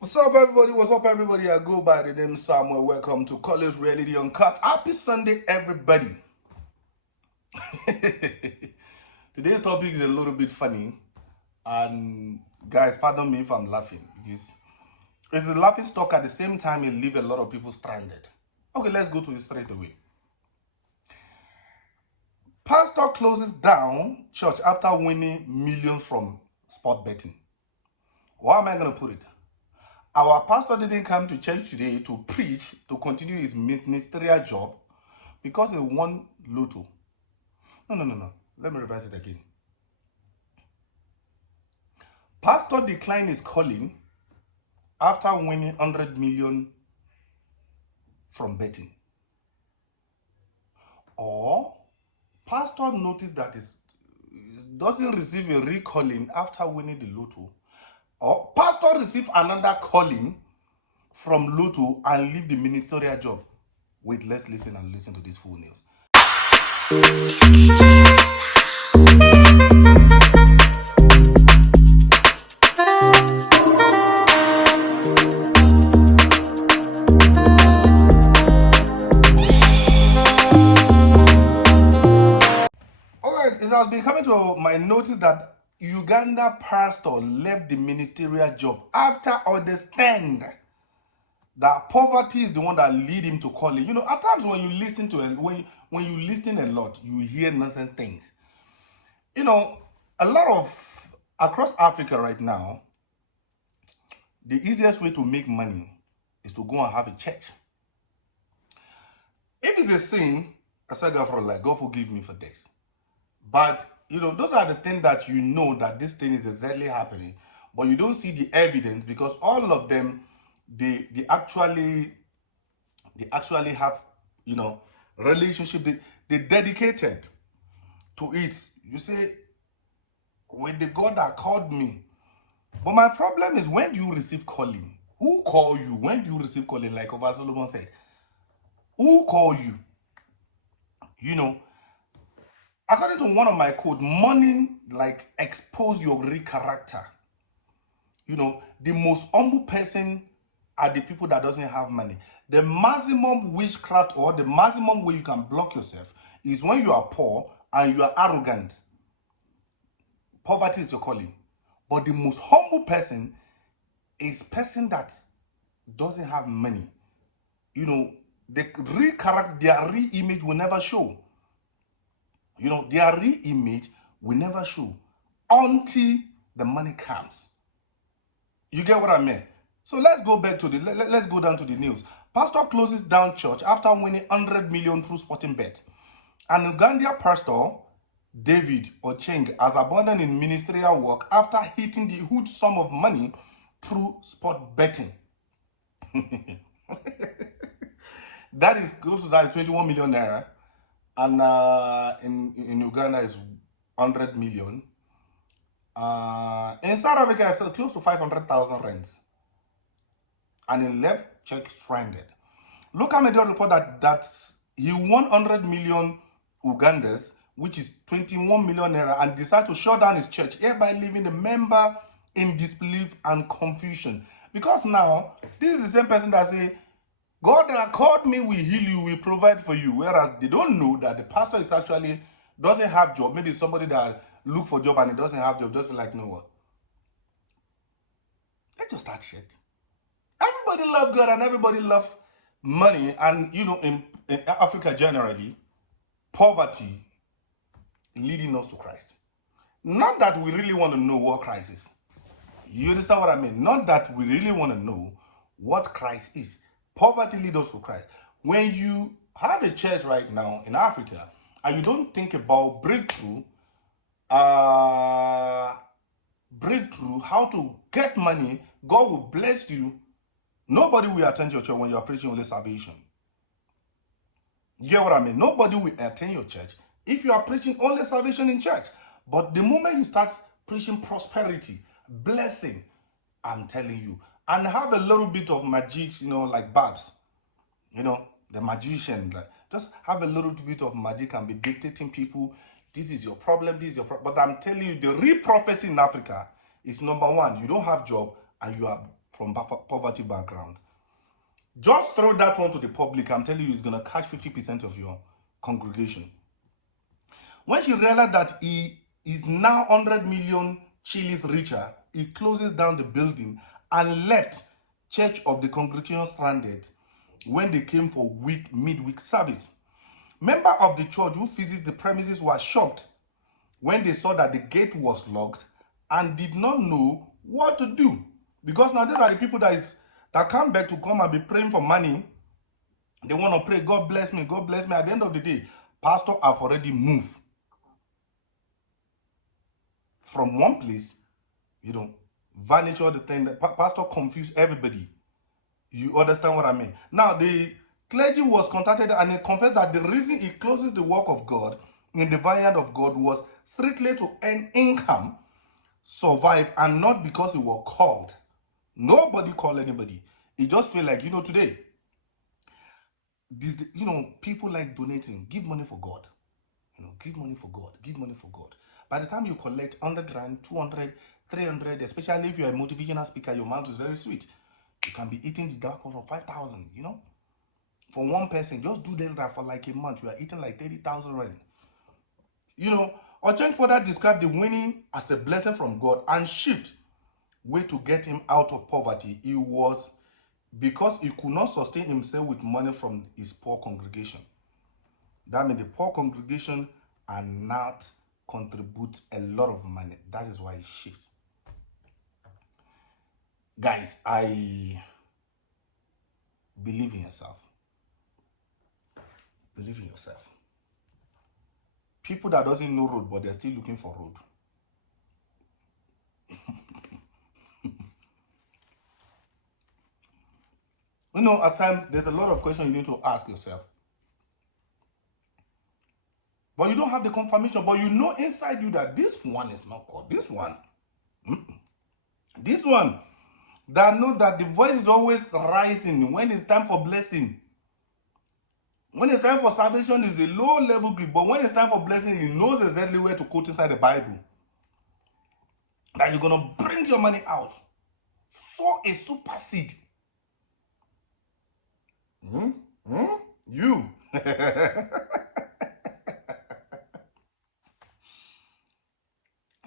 What's up, everybody? What's up, everybody? I go by the name Samuel. Welcome to KOLE'S Reality Uncut. Happy Sunday, everybody. Today's topic is a little bit funny, and guys, pardon me if I'm laughing because it's a laughing stock at the same time. It leaves a lot of people stranded. Okay, let's go to it straight away. Pastor closes down church after winning millions from sport betting. Why am I going to put it? Our pastor didn't come to church today to preach, to continue his ministerial job because he won lotto. No. Let me revise it again. Pastor declined his calling after winning 100 million from betting. Or pastor noticed that he doesn't receive a recalling after winning the lotto. Or pastor received another calling from lotto and leave the ministerial job. Wait, let's listen to this full news. Alright, it has been coming to my notice that Uganda pastor left the ministerial job after understand that poverty is the one that lead him to calling. You know, at times when you listen to it, when you listen a lot, you hear nonsense things. You know, a lot of across Africa right now, the easiest way to make money is to go and have a church. If it's a sin, I say God for like, God forgive me for this. But you know, those are the things that you know that this thing is exactly happening, but you don't see the evidence because all of them they actually have, you know, relationship. They dedicated to it. You say, with the God that called me. But my problem is, when do you receive calling? Who call you? When do you receive calling? Like Over Solomon said, who call you? You know, according to one of my quotes, money like expose your real character. You know, the most humble person are the people that doesn't have money. The maximum witchcraft or the maximum way you can block yourself is when you are poor and you are arrogant. Poverty is your calling. But the most humble person is person that doesn't have money. You know, the real character, their real image will never show. You know, their real image will never show until the money comes. You get what I mean? So let's go back to let's go down to the news. Pastor closes down church after winning 100 million through sporting bet. An Ugandan pastor, David Ochieng, has abandoned in ministerial work after hitting the huge sum of money through sport betting. That is close to that 21 million naira, and in Uganda is 100 million. In South Africa, it's close to 500,000 rents. And he left church stranded. Local media report that he won 100 million Ugandans, which is 21 million naira, and decided to shut down his church, hereby leaving the member in disbelief and confusion. Because now, this is the same person that say, God that called me will heal you, will provide for you. Whereas they don't know that the pastor is actually doesn't have job. Maybe somebody that look for job and he doesn't have job, just like, you know what? Let's just start shit. Everybody love God and everybody love money. And you know, in Africa generally, poverty leading us to Christ. Not that we really want to know what Christ is. You understand what I mean? Not that we really want to know what Christ is. Poverty leads us to Christ. When you have a church right now in Africa and you don't think about breakthrough, how to get money, God will bless you. Nobody will attend your church when you are preaching only salvation. You get what I mean? Nobody will attend your church if you are preaching only salvation in church. But the moment you start preaching prosperity, blessing, I'm telling you, and have a little bit of magics, you know, like Babs, you know, the magician, just have a little bit of magic and be dictating people, this is your problem, this is your problem. But I'm telling you, the real prophecy in Africa is number one, you don't have job and you are from poverty background. Just throw that one to the public. I'm telling you, it's going to catch 50% of your congregation. When she realized that he is now 100 million chilis richer, he closes down the building and left Church of the Congregation stranded when they came for midweek service. Members of the church who visited the premises were shocked when they saw that the gate was locked and did not know what to do. Because now these are the people that come back to come and be praying for money. They want to pray, God bless me, God bless me. At the end of the day, pastor have already moved from one place, vanish all the thing. The pastor confused everybody. You understand what I mean? Now, the clergy was contacted and he confessed that the reason he closes the work of God in the vineyard of God was strictly to earn income, survive, and not because he was called. Nobody called anybody. He just feel like, today, people like donating. Give money for God. Give money for God. Give money for God. By the time you collect 100 rand, 200, 300, especially if you're a motivational speaker, your mouth is very sweet. You can be eating the dark one for 5,000, For one person, just do that for like a month. You are eating like 30,000 rand. Ochieng further described the winning as a blessing from God and shift way to get him out of poverty. It was because he could not sustain himself with money from his poor congregation. That means the poor congregation are not contribute a lot of money. That is why he shifts. Guys, I believe in yourself. Believe in yourself. People that doesn't know road, but they're still looking for road. At times, there's a lot of questions you need to ask yourself. But you don't have the confirmation, but you know inside you that this one is not God. This one. This one. That know that the voice is always rising when it's time for blessing. When it's time for salvation, it's a low level grip. But when it's time for blessing, he knows exactly where to quote inside the Bible. That you're going to bring your money out. Sow a super seed. You.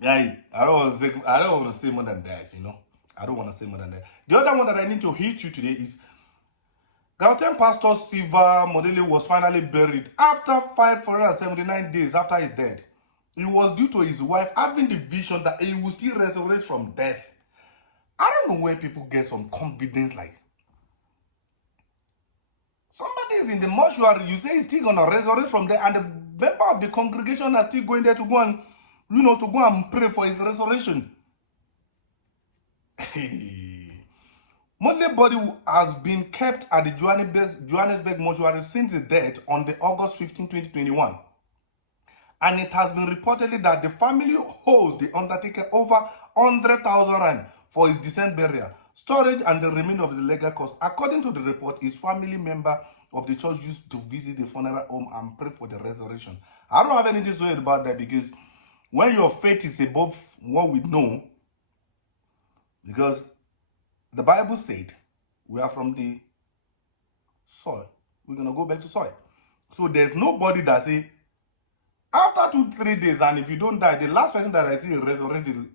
Guys, I don't want to say more than that, I don't want to say more than that. The other one that I need to hit you today is Gauteng pastor Siva Modele was finally buried after 579 days after his death. It was due to his wife having the vision that he will still resurrect from death. I don't know where people get some confidence like. Somebody is in the mortuary, you say he's still going to resurrect from there, and the member of the congregation are still going there to go and, to go and pray for his resurrection. Modele body has been kept at the Johannesburg mortuary since his death on the August 15, 2021. And it has been reportedly that the family owes the undertaker over 100,000 rand for his decent burial, storage, and the remainder of the legal cost. According to the report, his family member of the church used to visit the funeral home and pray for the resurrection. I don't have anything to say about that, because when your faith is above what we know, because the Bible said we are from the soil, we're going to go back to soil. So there's nobody that say, after 2-3 days, and if you don't die, the last person that I see resurrected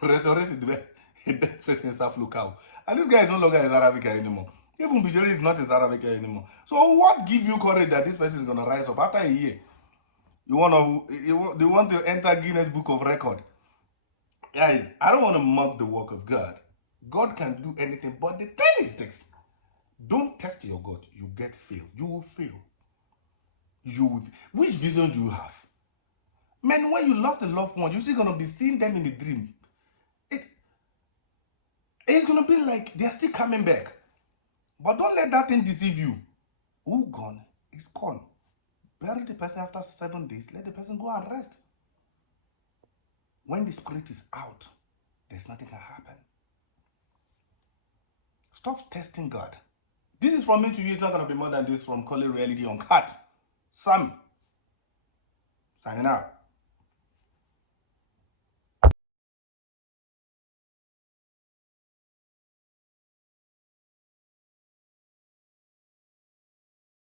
the dead person is Aflukau. And this guy is no longer in Arabica anymore. Even Bijoli is not in Arabica anymore. So what gives you courage that this person is going to rise up after a year? They want to enter Guinness Book of Record. Guys, I don't want to mock the work of God. God can do anything, but the thing is this. Don't test your God. You get failed. You will fail. Which vision do you have? Man, when you lost a loved one, you're still going to be seeing them in the dream. It's going to be like they're still coming back. But don't let that thing deceive you. Who gone is gone. Bury the person after 7 days. Let the person go and rest. When the spirit is out, there's nothing can happen. Stop testing God. This is from me to you. It's not going to be more than this from KOLE'S Reality on Cut. Sam. Signing out.